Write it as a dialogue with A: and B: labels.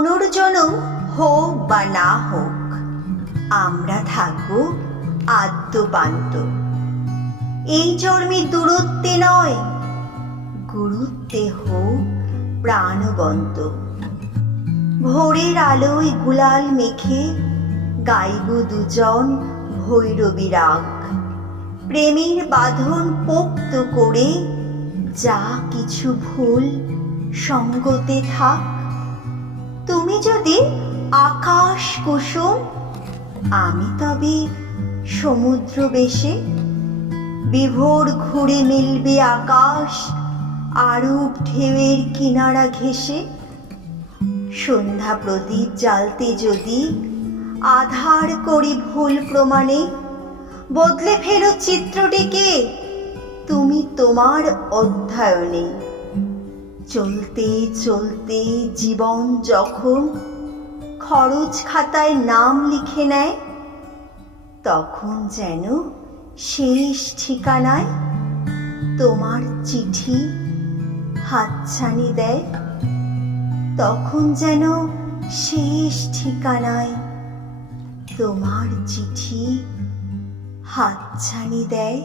A: পুনর্জন্ম হোক বা না হোক, আমরা থাকব আদ্যপান্ত। এই জন্মে দূরত্বে নয়, গুরুত্বে হোক প্রাণবন্ত। ভোরের আলোয় গুলাল মেখে গাইব দুজন ভৈরবী রাগ প্রেমের বাঁধন পোক্ত করে যা কিছু ভুল সঙ্গতে থাক যদি আকাশ কুসুম, আমি তবে সমুদ্র বেশে। বিভোর ঘুরে মিলবে আকাশ, আরূপ ঢেউয়ের কিনারা ঘেঁষে। সন্ধ্যা প্রদীপ জ্বালতে যদি আধার করি ভুল প্রমাণে, বদলে ফেলো চিত্রটিকে, তুমি তোমার অধ্যয়নে। চলতে চলতে জীবন যখন খরচ খাতায় নাম লিখে নেয়, তখন যেন শেষ ঠিকানায় তোমার চিঠি হাতছানি দেয়। তখন যেন শেষ ঠিকানায় তোমার চিঠি হাতছানি দেয়।